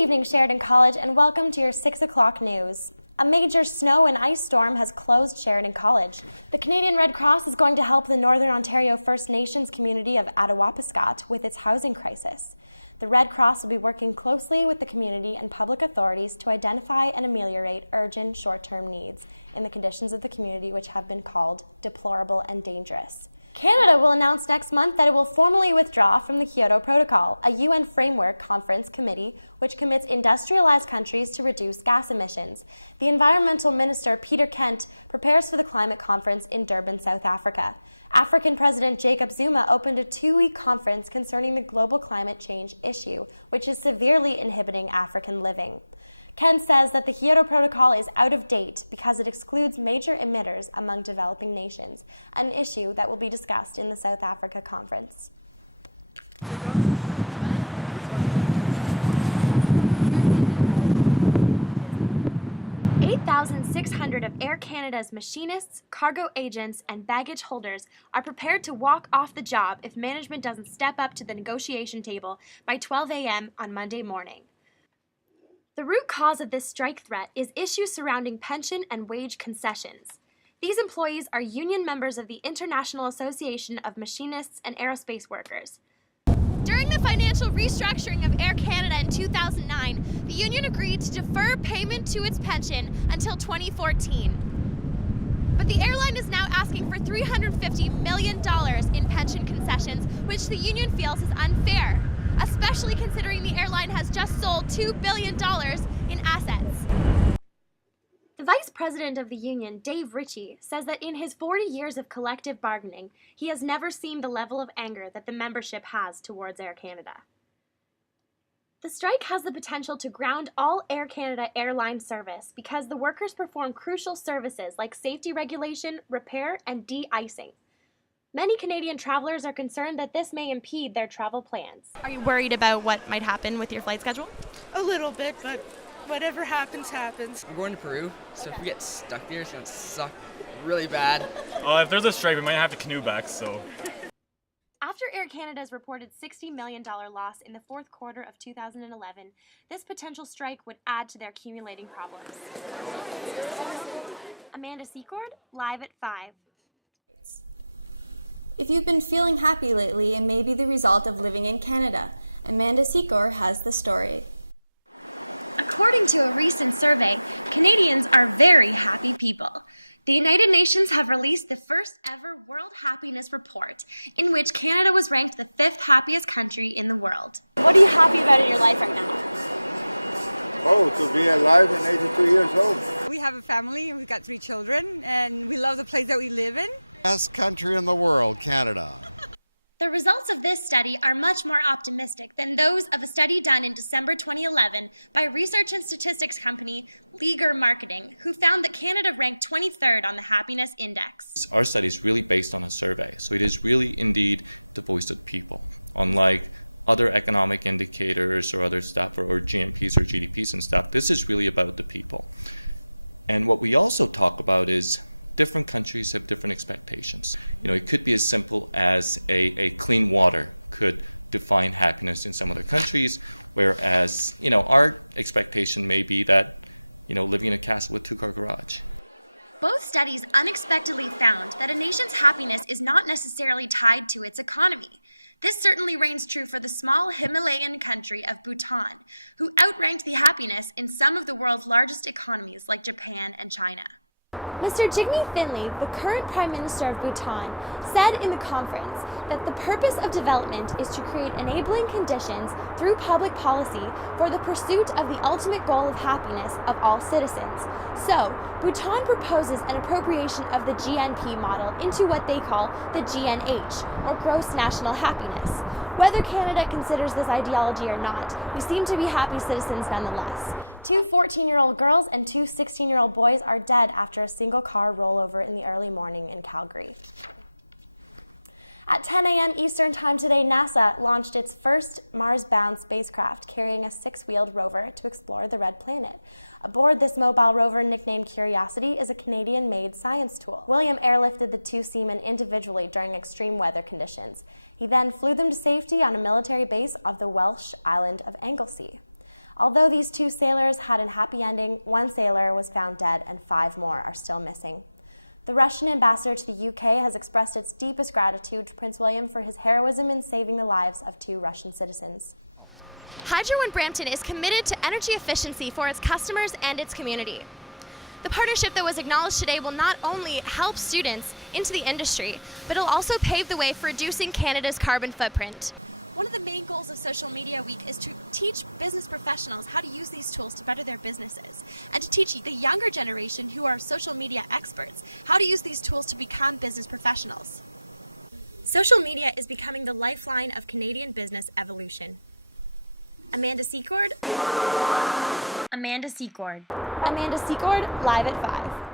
evening, Sheridan College, and welcome to your 6 o'clock news. A major snow and ice storm has closed Sheridan College. The Canadian Red Cross is going to help the Northern Ontario First Nations community of Attawapiskat with its housing crisis. The Red Cross will be working closely with the community and public authorities to identify and ameliorate urgent short-term needs in the conditions of the community which have been called deplorable and dangerous. Canada will announce next month that it will formally withdraw from the Kyoto Protocol, a UN framework conference committee which commits industrialized countries to reduce gas emissions. The Environmental Minister, Peter Kent, prepares for the climate conference in Durban, South Africa. African President Jacob Zuma opened a 2-week conference concerning the global climate change issue, which is severely inhibiting African living. Kent says that the Kyoto Protocol is out of date because it excludes major emitters among developing nations, an issue that will be discussed in the South Africa conference. 8,600 of Air Canada's machinists, cargo agents, and baggage holders are prepared to walk off the job if management doesn't step up to the negotiation table by 12 a.m. on Monday morning. The root cause of this strike threat is issues surrounding pension and wage concessions. These employees are union members of the International Association of Machinists and Aerospace Workers. During the financial restructuring of Air Canada in 2009, the union agreed to defer payment to its pension until 2014. But the airline is now asking for $350 million in pension concessions, which the union feels is unfair, especially considering the airline has just sold $2 billion in assets. The Vice President of the union, Dave Ritchie, says that in his 40 years of collective bargaining, he has never seen the level of anger that the membership has towards Air Canada. The strike has the potential to ground all Air Canada airline service because the workers perform crucial services like safety regulation, repair, and de-icing. Many Canadian travelers are concerned that this may impede their travel plans. Are you worried about what might happen with your flight schedule? A little bit, but whatever happens, happens. We're going to Peru, so if we get stuck there, it's going to suck really bad. If there's a strike, we might have to canoe back, so. After Air Canada's reported $60 million loss in the fourth quarter of 2011, this potential strike would add to their accumulating problems. AmandaSecord, live at 5. If you've been feeling happy lately, it may be the result of living in Canada. AmandaSecord has the story. According to a recent survey, Canadians are very happy people. The United Nations have released the first ever World Happiness Report, in which Canada was ranked the 5th happiest country in the world. What are you happy about in your life right now? Oh, to be alive and 82 years old. We have a family and we've got 3 children and we love the place that we live in. Best country in the world, Canada. The results of this study are much more optimistic than those of a study done in December 2011 by research and statistics company Leaguer Marketing, who found that Canada ranked 23rd on the Happiness Index. Our study is really based on a survey, so it is really indeed the voice of the people. Unlike other economic indicators or other stuff, or GNPs or GDPs and stuff, this is really about the people. And what we also talk about is different countries have different expectations. It could be as simple as a clean water could define happiness in some other countries, whereas, our expectation may be that, living in a castle with 2-car garage. Both studies unexpectedly found that a nation's happiness is not necessarily tied to its economy. This certainly reigns true for the small Himalayan country of Bhutan, who outranked the happiness in some of the world's largest economies like Japan and China. Mr. Jigme Finlay, the current Prime Minister of Bhutan, said in the conference that the purpose of development is to create enabling conditions through public policy for the pursuit of the ultimate goal of happiness of all citizens. So, Bhutan proposes an appropriation of the GNP model into what they call the GNH, or Gross National Happiness. Whether Canada considers this ideology or not, we seem to be happy citizens nonetheless. 2 14-year-old girls and 2 16-year-old boys are dead after a single car rollover in the early morning in Calgary. At 10 a.m. Eastern Time today, NASA launched its first Mars-bound spacecraft carrying a 6-wheeled rover to explore the Red Planet. Aboard this mobile rover, nicknamed Curiosity, is a Canadian-made science tool. William airlifted the 2 seamen individually during extreme weather conditions. He then flew them to safety on a military base off the Welsh island of Anglesey. Although these 2 sailors had a happy ending, 1 sailor was found dead and 5 more are still missing. The Russian ambassador to the UK has expressed its deepest gratitude to Prince William for his heroism in saving the lives of 2 Russian citizens. Hydro One Brampton is committed to energy efficiency for its customers and its community. The partnership that was acknowledged today will not only help students into the industry, but it'll also pave the way for reducing Canada's carbon footprint. One of the main goals of Social Media Week is to teach business professionals how to use these tools to better their businesses, and to teach the younger generation, who are social media experts, how to use these tools to become business professionals. Social media is becoming the lifeline of Canadian business evolution. AmandaSecord. AmandaSecord. AmandaSecord, live at 5.